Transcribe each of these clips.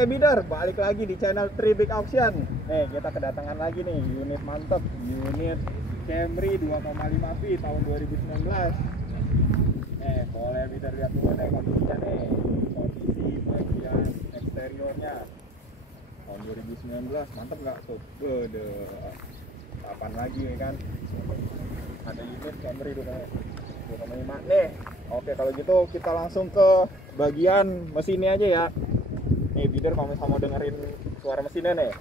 Oke bidder, balik lagi di channel Three Big Auction. Nih kita kedatangan lagi nih unit mantep, unit Camry 2,5 V tahun 2019. Boleh bidder lihat dulu nih kondisinya nih, kondisi bagian eksteriornya tahun 2019, mantep nggak tuh? Kapan lagi ya kan? Ada unit Camry 2,5 nih. Oke kalau gitu kita langsung ke bagian mesinnya aja ya. Nih bidder kalau misalnya mau dengerin suara mesinnya nih,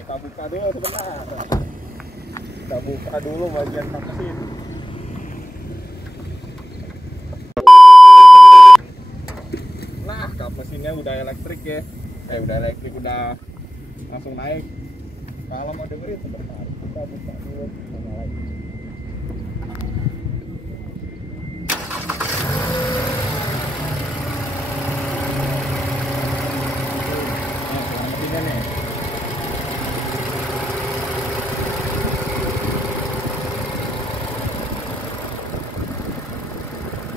kita buka dulu sebentar. Kita buka dulu bagian kap mesin. Nah kap mesinnya udah elektrik ya, udah elektrik, udah langsung naik. Kalau mau dengerin sebentar, kita buka dulu sama lagi.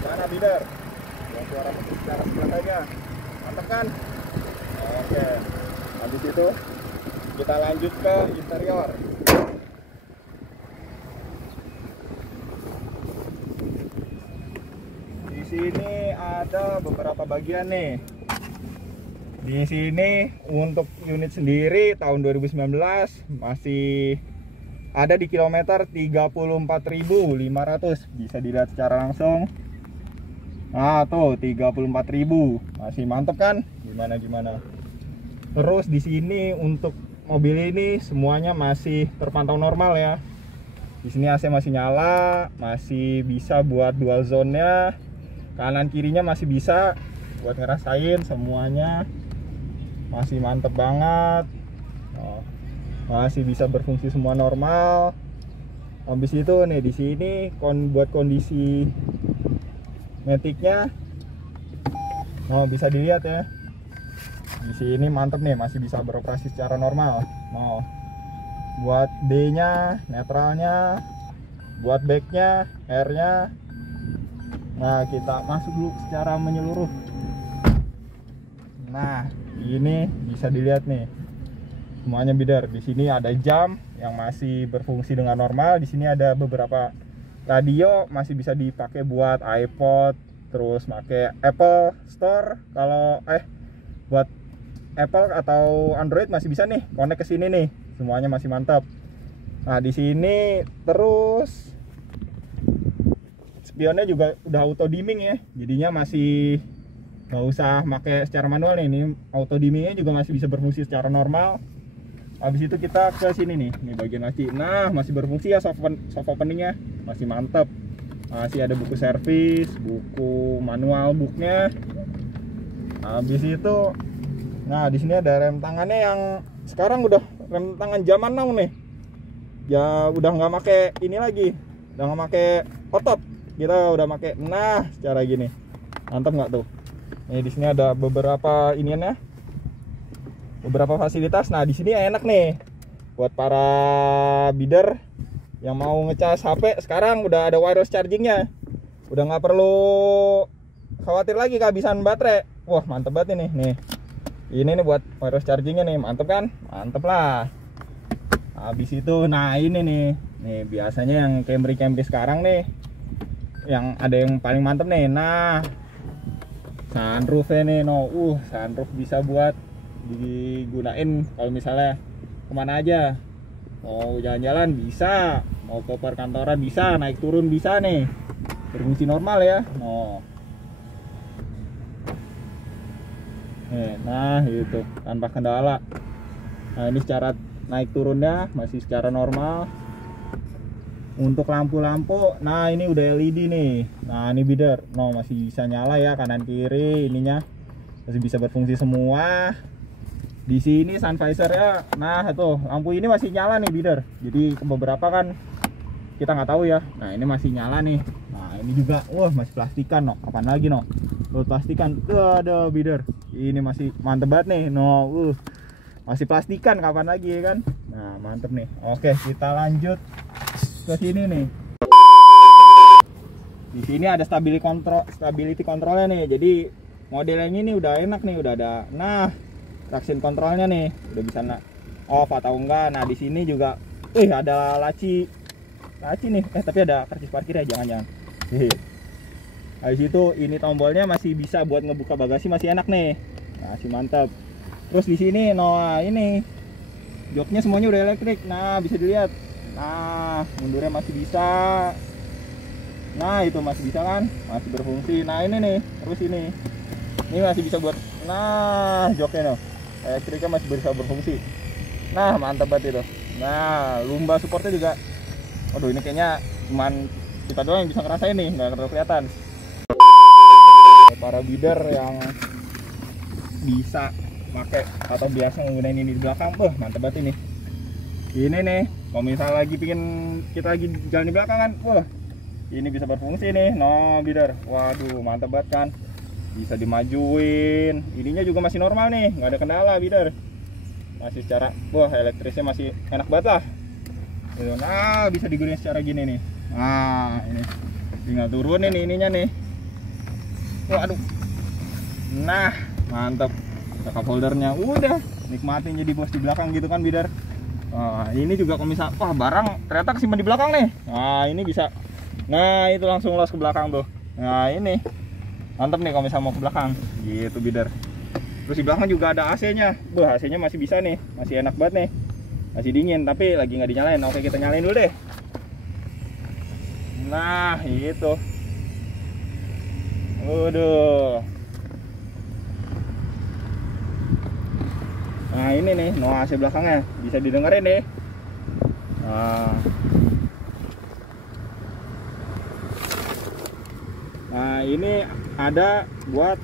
Mana bidder? Yang suara mesin secara sebelah aja, mantap kan? Oke, habis itu kita lanjut ke interior. Di sini ada beberapa bagian nih. Di sini untuk unit sendiri tahun 2019 masih ada di kilometer 34.500, bisa dilihat secara langsung. Nah tuh 34.000, masih mantep kan? Gimana? Terus di sini untuk mobil ini semuanya masih terpantau normal ya. Di sini AC masih nyala, masih bisa buat dual zone-nya, kanan kirinya masih bisa buat ngerasain, semuanya masih mantep banget. Masih bisa berfungsi semua normal. Habis itu nih di sini buat kondisi metiknya, bisa dilihat ya. Di sini mantep nih, masih bisa beroperasi secara normal. Buat D-nya, netralnya, buat back-nya, R-nya. Nah, kita masuk dulu secara menyeluruh. Nah, ini bisa dilihat nih. Semuanya bidder. Di sini ada jam yang masih berfungsi dengan normal. Di sini ada beberapa radio masih bisa dipakai buat iPod, terus pakai Apple Store. Kalau buat Apple atau Android masih bisa nih connect ke sini nih. Semuanya masih mantap. Nah, di sini terus spionnya juga udah auto dimming ya. Jadinya masih nggak usah pakai secara manual nih. Ini auto dimmingnya juga masih bisa berfungsi secara normal. Habis itu kita ke sini nih, bagian laci. Nah, masih berfungsi ya soft openingnya, masih mantap. Masih ada buku servis, buku manual booknya. Habis itu, nah di sini ada rem tangannya yang sekarang udah rem tangan zaman now nih. Ya udah nggak make ini lagi, udah nggak make otot. Kita udah make, nah secara gini, mantap nggak tuh? Nih di sini ada beberapa iniannya, beberapa fasilitas. Nah di sini enak nih buat para bidder yang mau ngecas HP. Sekarang udah ada wireless chargingnya, udah nggak perlu khawatir lagi kehabisan baterai. Wah mantep banget ini nih buat wireless chargingnya nih, mantep kan? Mantep lah. Habis itu nah ini nih biasanya yang Camry sekarang nih yang ada yang paling mantep nih. Nah sunroofnya nih, sunroof bisa buat digunain kalau misalnya kemana aja, mau jalan-jalan bisa, mau ke perkantoran bisa, naik turun bisa nih, berfungsi normal ya. Nah itu tanpa kendala. Nah ini secara naik turunnya masih secara normal. Untuk lampu-lampu, nah ini udah LED nih. Nah ini bidder, masih bisa nyala ya kanan kiri, ininya masih bisa berfungsi semua. Di sini sun visor-nya, nah tuh lampu ini masih nyala nih bidder. Jadi beberapa kan kita nggak tahu ya. Nah ini masih nyala nih. Nah ini juga, masih plastikan kapan lagi plastikan. Ada bidder, ini masih mantep banget nih. Masih plastikan kapan lagi ya kan. Nah mantep nih. Oke kita lanjut ke sini nih. Di sini ada stability controlnya nih. Jadi modelnya ini udah enak nih, udah ada. Nah traction kontrolnya nih udah bisa off atau enggak. Nah di sini juga ada laci nih, tapi ada karcis parkir ya, jangan-jangan. Habis itu ini tombolnya masih bisa buat ngebuka bagasi, masih enak nih, masih mantap. Terus di sini ini joknya semuanya udah elektrik. Nah bisa dilihat, nah mundurnya masih bisa. Nah itu masih bisa kan, masih berfungsi. Nah ini nih, terus ini masih bisa buat, nah joknya nih elektriknya masih bisa berfungsi. Nah mantap banget itu. Nah lumbar supportnya juga, aduh ini kayaknya cuman kita doang yang bisa ngerasain nih, nggak terlalu kelihatan. Para bidder yang bisa pakai atau biasa menggunakan ini di belakang, mantap banget ini. Ini nih, kalau misalnya kita lagi jalan di belakang kan, ini bisa berfungsi nih, no bidder. Waduh, mantap banget kan. Bisa dimajuin. Ininya juga masih normal nih, nggak ada kendala bidder. Masih secara, elektrisnya masih enak banget lah. Nah, bisa digunakan secara gini nih. Nah, ini tinggal turunin ininya nih. Waduh. Nah, mantap. Cup holdernya udah, nikmatin jadi bos di belakang gitu kan bidder. Nah, ini juga kalau misal barang ternyata kesimpan di belakang nih. Nah, ini bisa. Nah, itu langsung los ke belakang tuh. Nah, ini mantap nih kalau misal mau ke belakang gitu bidder. Terus di belakang juga ada AC-nya. AC-nya masih bisa nih, masih enak banget nih. Masih dingin tapi lagi nggak dinyalain. Oke, kita nyalain dulu deh. Nah, itu. Waduh. Nah ini nih, AC belakangnya bisa didengerin nih. Nah ini ada buat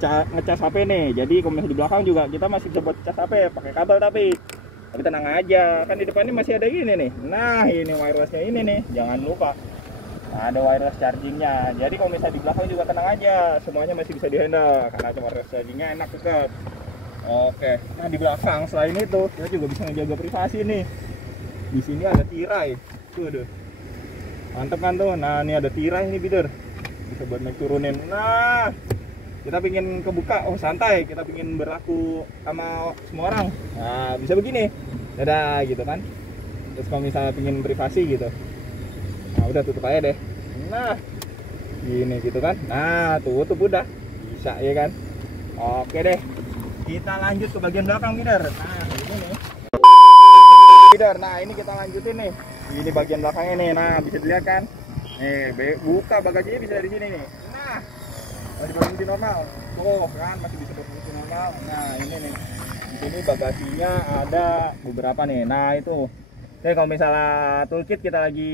ngecas HP nih. Jadi kalau misalnya di belakang juga kita masih bisa buat cas HP pakai kabel, tapi tenang aja, kan di depannya masih ada gini nih. Nah ini wirelessnya ini nih, jangan lupa. Nah, ada wireless chargingnya. Jadi kalau misalnya di belakang juga tenang aja, semuanya masih bisa dihandle karena ada wireless chargingnya, enak banget. Oke, nah di belakang selain itu kita juga bisa menjaga privasi nih. Di sini ada tirai, tuh, mantep kan tuh. Nah ini ada tirai nih bidder, bisa buat naik turunin. Nah kita pingin kebuka, santai, kita pingin berlaku sama semua orang. Nah bisa begini, dadah gitu kan. Terus kalau misalnya pingin privasi gitu, nah udah tutup aja deh. Nah gini gitu kan. Nah tutup udah, bisa ya kan. Oke deh. Kita lanjut ke bagian belakang bidder. Nah ini nih bidder. Nah ini kita lanjutin nih. Ini bagian belakangnya nih. Nah bisa dilihat kan. Nih buka bagasinya bisa dari sini nih. Nah masih berfungsi normal. Tuh kan masih bisa berfungsi normal. Nah ini nih. Di sini bagasinya ada beberapa nih. Nah itu. Kalau misalnya toolkit kita lagi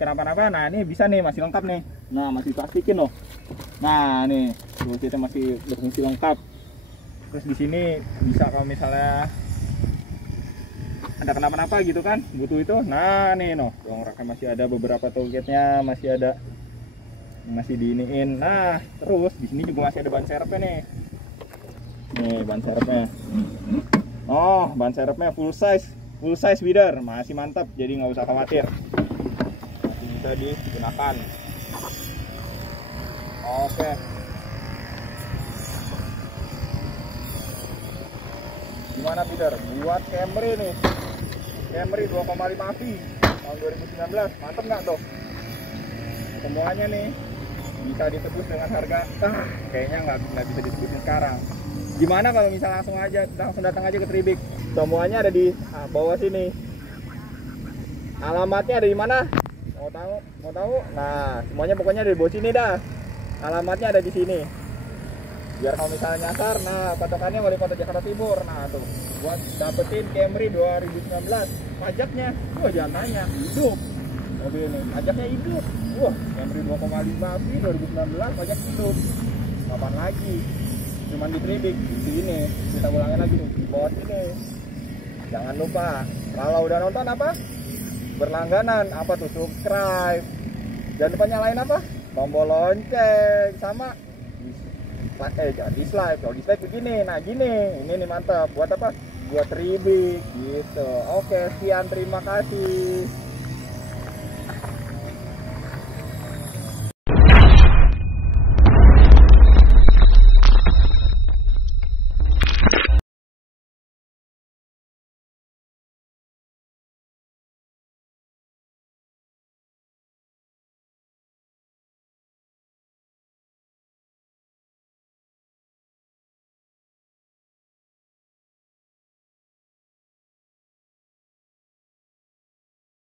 kenapa-napa, nah ini bisa nih, masih lengkap nih. Nah masih plastikin loh. Nah nih toolkitnya masih berfungsi lengkap. Terus di sini bisa kalau misalnya ada kenapa-napa gitu kan, butuh itu. Nah nih raknya masih ada beberapa toolkitnya, masih ada, masih diiniin. Nah terus di sini juga masih ada ban serepnya nih. Nih ban serepnya. Ban serepnya full size bidder, masih mantap. Jadi nggak usah khawatir, masih bisa digunakan. Oke. Gimana bidder? Buat Camry nih, Camry 2,5 V tahun 2019, mantep nggak tuh? Semuanya nih bisa ditebus dengan harga, kayaknya nggak bisa ditebusin sekarang. Gimana kalau misalnya langsung datang aja ke Tribik? Semuanya ada di bawah sini. Alamatnya ada di mana? Mau tahu? Nah, semuanya pokoknya ada di bawah sini dah. Alamatnya ada di sini. Biar kalau misalnya nyasar, nah patokannya wali kota Jakarta Timur. Nah tuh, buat dapetin Camry 2019, pajaknya, jangan tanya, hidup. Mobil ini, pajaknya hidup. Camry 2,5 V 2019, pajak hidup. Kapan lagi? Cuman di Tribik, di sini. Kita ulangin lagi nih, di bawah sini. Jangan lupa, kalau udah nonton berlangganan, subscribe. Dan lupa nyalain tombol lonceng sama jangan dislike. Kalau dislike begini, nah gini, ini nih mantap. Buat Buat Tribik gitu. Oke, sekian, terima kasih.